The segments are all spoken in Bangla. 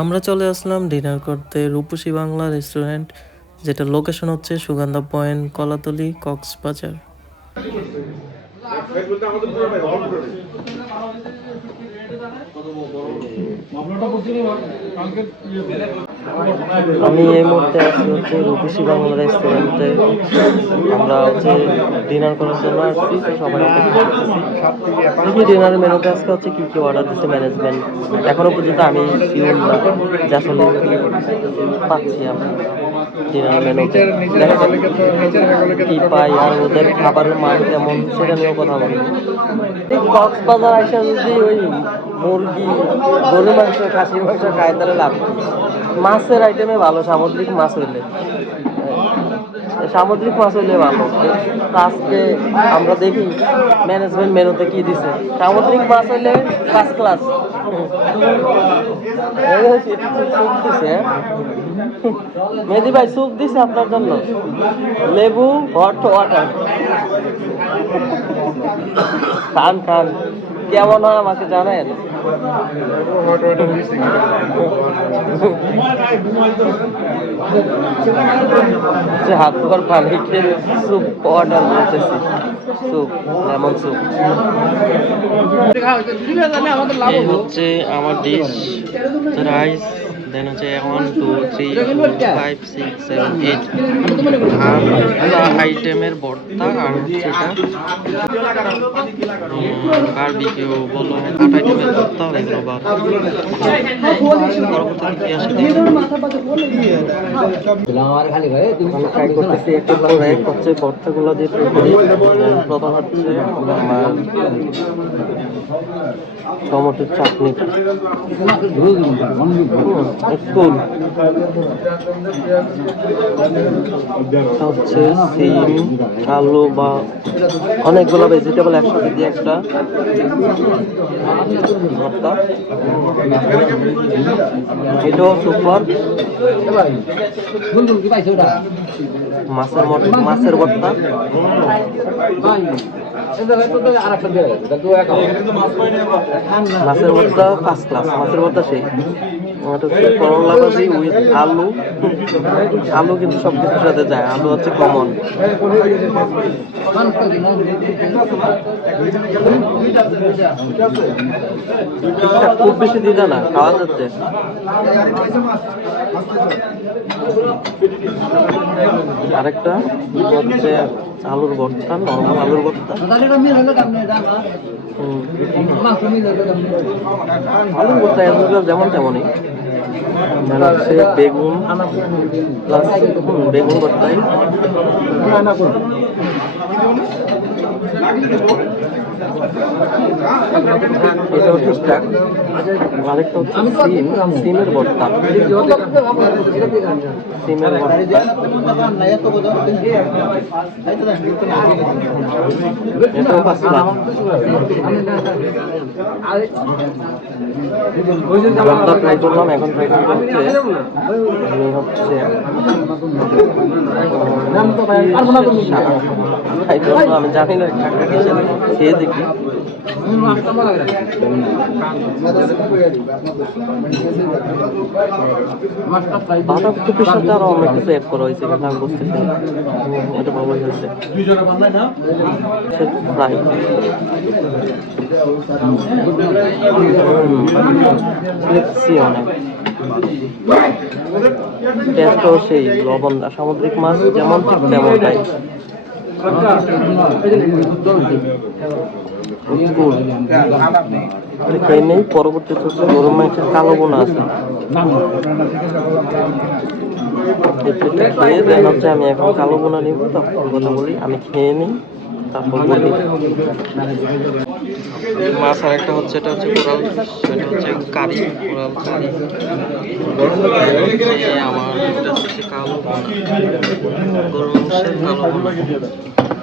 আমরা চলে আসলাম ডিনার করতে রূপসী বাংলা রেস্টুরেন্ট যেটা লোকেশন হচ্ছে সুগন্ধা পয়েন্ট, কলাতলি, কক্সবাজার। আমি এই মুহূর্তে আছি হচ্ছে রূপসী বাংলা রেস্টুরেন্টে আমরা হচ্ছে ডিনার করার জন্য আসছি, তো সবাই দেখি ডিনারের মেনুতে আজকে হচ্ছে কী কী অর্ডার দিচ্ছে ম্যানেজমেন্ট এখনও পর্যন্ত আমি শিওর না যে আসলে পাচ্ছি আমি ডিনার মেনুতে। কি পাই আর ওদের খাবারের মান কেমন, সেটা নিয়েও কথা বলব। কক্সবাজার আসা যদি ওই মুরগি, গরুর মাংস, খাসির মাংস খায়, তাহলে লাভ? মাছের আইটেমে ভালো, সামুদ্রিক মাছ হইলে। সামুদ্রিক মাছ হইলে ভালো। আজকে আমরা দেখি ম্যানেজমেন্ট মেনুতে কি দিছে। সামুদ্রিক মাছ হইলে ফার্স্ট ক্লাস? মেহেদি ভাই স্যুপ দিছে আপনার জন্য? লেবু হট ওয়াটার খান খান। কেমন হয় আমাকে জানেন? যে হাত ধোয়ার পানি খেয়ে স্যুপ অর্ডার করতেছি স্যুপ লেমন স্যুপ হচ্ছে আমার ডিশ রাইস দেন হচ্ছে one two three five six seven eight আর আইটেমের ভর্তা আর হচ্ছে এটা বারবিকিউ বলো আইটেমের ভর্তা, এগুলো বা প্রথম হচ্ছে টমেটোর চাটনি। স্কুল হচ্ছে সিম, আলু বা অনেকগুলো ভেজিটেবল একসাথে দিয়ে একটা ভর্তা। এটাও সুপার মাছের মাছের ভর্তা। মাছের ভর্তা ফার্স্ট ক্লাস মাছের ভর্তা সেই হচ্ছে করলা ভাজি উইথ আলু। আলু কিন্তু সব কিছুর সাথে যায়, আলু হচ্ছে কমন খুব বেশি দিতে না, খাওয়া যাচ্ছে। আরেকটা হচ্ছে আলুর ভর্তা নর্মাল আলুর ভর্তা। আলুর ভর্তা যেমন তেমনই। হচ্ছে বেগুন বেগুন ভর্তাই এটাও ঠিকঠাক আরেকটা হচ্ছে সিম সিমের ভর্তা সিমের ভর্তা এটাও পাঁচটা ভর্তা ট্রাই করলাম এখন ট্রাই করব হচ্ছে। আমি হচ্ছে আমি জানি না সাথে আরও অনেক কিছু করা হয়েছে বুঝতেছি এটা টেস্টও সেই লবণ, সামুদ্রিক মাছ যেমন ঠিক তেমনটাই। নেই পরবর্তীতে হচ্ছে গরম মাংসের কালো বোনা আছে। দেন হচ্ছে আমি এখন কালো বোনা নিব তখন কথা বলি। আমি খেয়ে নিই, তারপর মাছ আর একটা হচ্ছে, এটা হচ্ছে কোরাল, সেটা হচ্ছে কারি, কোরাল কারি। আমার এটা হচ্ছে কালো গরু কালো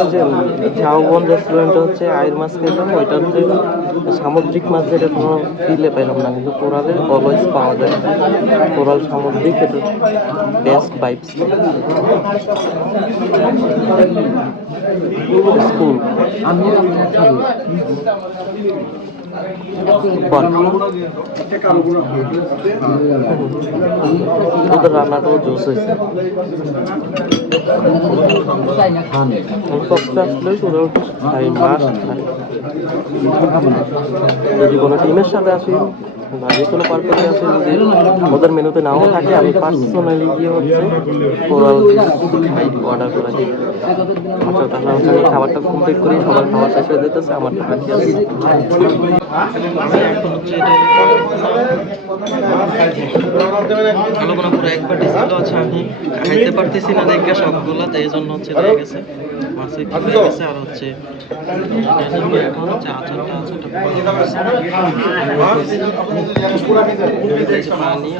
হচ্ছে ঝাউবন হচ্ছে আয়ের মাছ ওইটা হচ্ছে সামুদ্রিক মাছ যেটা কোনো ফিলে পেলাম না, কিন্তু কোরালের অলওয়েজ পাওয়া যায়। কোরাল সামুদ্রিক বেস্ট স্কুল রান্নাটাও জোস হয়েছে। যদি কোনো টিমের সাথে আসি বা যে কোনো পারপাসে আসে যদি ওদের মেনুতে নাও থাকে আমি পার্সোনালি গিয়ে হচ্ছে অর্ডার করে দিই। আচ্ছা তাহলে হচ্ছে আমি খাবারটা কমপ্লিট করি সবার খাবার শেষ হয়ে যেতেছে আমার বাকি আছে করে পুরো একবার ছিল আচ্ছা আমি খাইতে পারতেছি না দেখে সবগুলো তো এই জন্য হচ্ছে রয়ে গেছে মাছে হয়ে গেছে আর হচ্ছে এখন হচ্ছে আচারটা আচারটা পানি